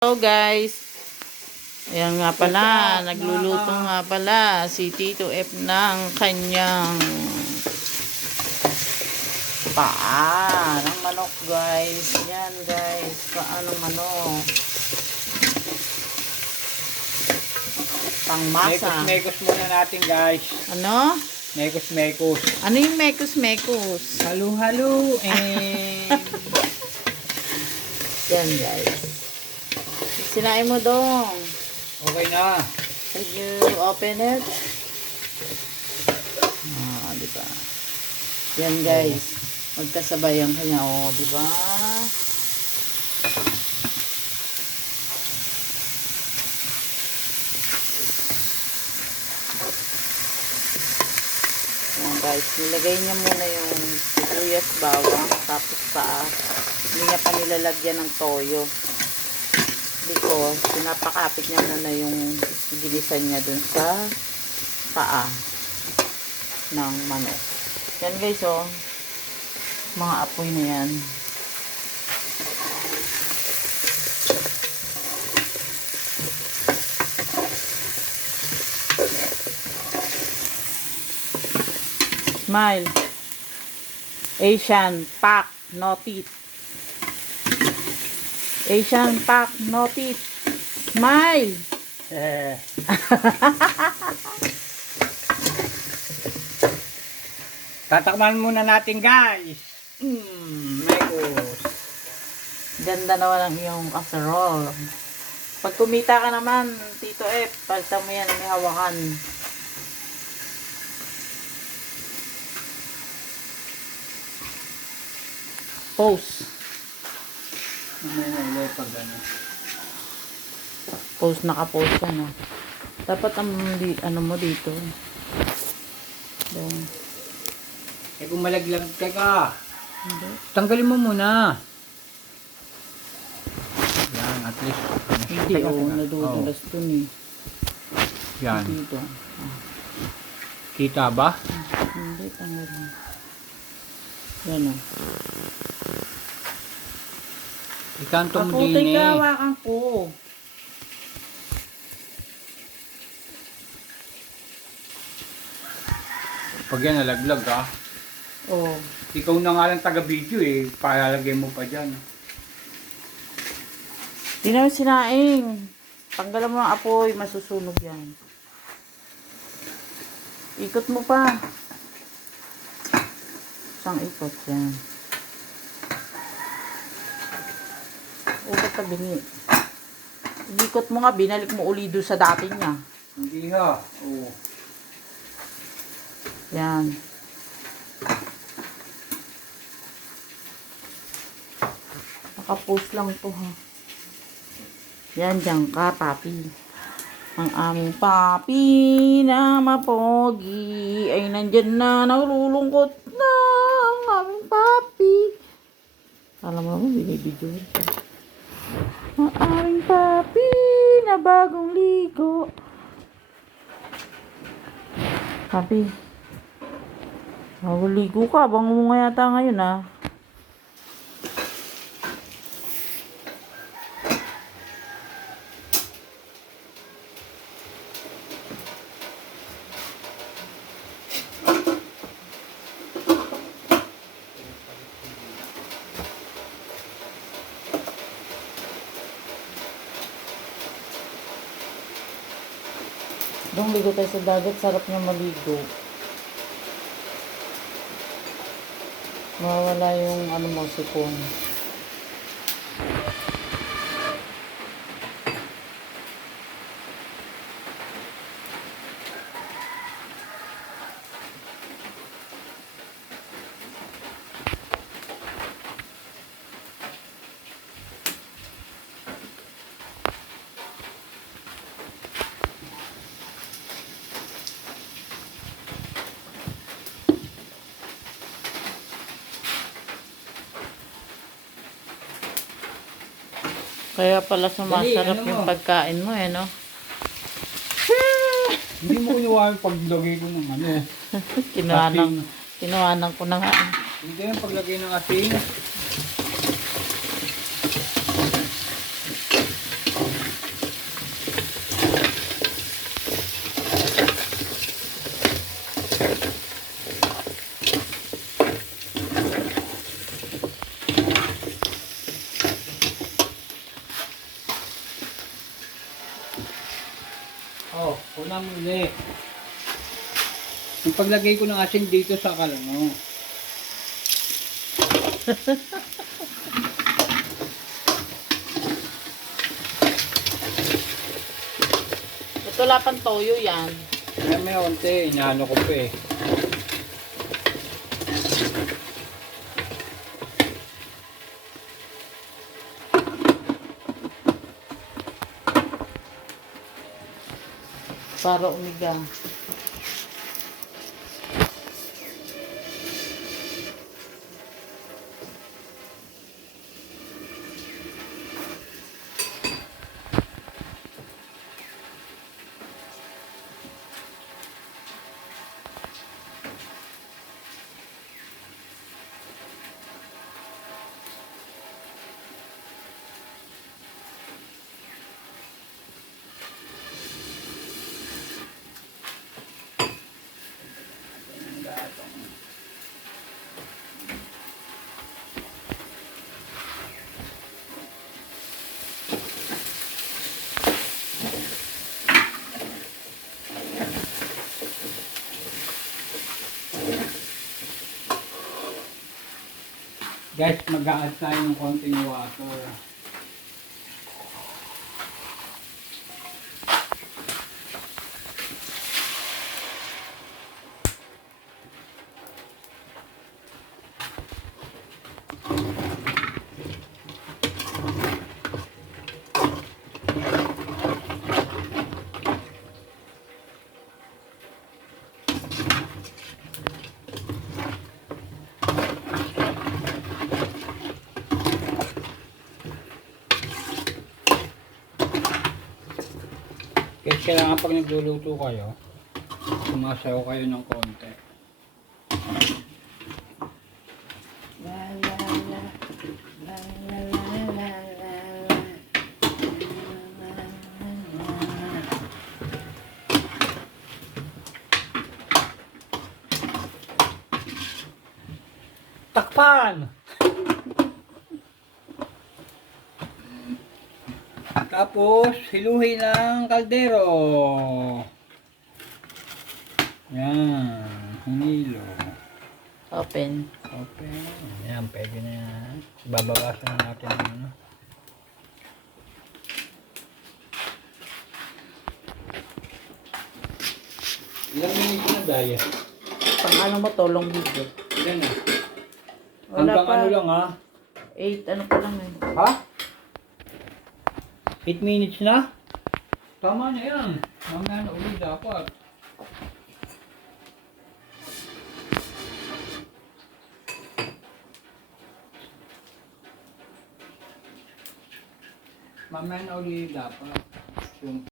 Hello guys, ayan nga pala, nagluluto nga pala si Tito F ng kanyang paa ng manok guys. Yan guys, paa ng manok. Pangmasa. Mekos muna natin guys. Ano? Mekos. Ano yung mekos? Halo-halo and... Yan guys. Sinain mo dong. Okay na. Can you open it? Diba? Yan guys. Magkasabay ang kanya. Diba? Yan guys. Nilagay niya muna yung sibuyas, bawang, tapos paa. Hindi niya pa nilalagyan ng toyo. Because pinapakapit niya muna yung ginisan niya dun sa paa ng manok. Yan guys, mga apoy na yan. Smile. Asian pack, no teeth. Asian pack, no teeth. Smile. Tatakman muna natin guys. Mekos. Ganda naman ang iyong casserole. Pag kumita ka naman, Tito F, palitan mo yan, may hawakan. Pose. Pose, naka-pose yan, Dapat ano mo dito. Doon. Kung malaglag ka. Hindi. Tanggalin mo muna. Yan, at least. Hindi, nadudulas dun Yan. Dito. Kita ba? Hindi, tanggalin. Yan Ikantong Kaputay din ka, hawakan ko. Pag yan nalaglag Ikaw na nga lang taga-video palalagay mo pa dyan. Di naman sinaing. Tanggalan mo ang apoy, masusunog yan. Ikot mo pa. Isang ikot yan. Ikot ka bingi. Ikot mo nga, binalik mo uli doon sa dati niya. Hindi ha. Yan. Nakapost lang to Yan, dyan ka, papi. Ang aming papi na mapogi ay nandyan na, nalulungkot na ang aming papi. Alam mo naman, binibidyo ito. Ang aming papi na bagong ligo. Papi, bagong ligo ka, bango mo nga yata ngayon Dong ligo tayo sa dagat, sarap niya maligo. Mawala yung sipon. Kaya pala sumasarap yung pagkain mo no? Hindi mo kinuha yung paglagay ko ng Kinuhanan ko na nga. Hindi yung paglagay ng asin. Oh, unang muli. Yung paglagay ko ng asin dito sa kalano. Ito wala pang toyo yan. May onte, inaano ko pa eh. Para umiga. Guys, mag-a-add tayo ng konting water. Kaya kailangan pag nagluluto kayo, sumasayaw kayo ng konti. La la la. La la la la la. Takpan! Tapos, hiluhin ng kaldero. Yan, hinilo. Open. Open. Yan, pwede na yan. Babawasan na natin ang ano. Ilang minutes na daya? Pang ano mo to, long video. Ilan na? Wala Hanggang pa. ano lang ha? 8, ano pa lang eh. Ha? 8 minutes na? Tama na yan. Mamaya na ulit dapat. Mamaya na ulit dapat. Yung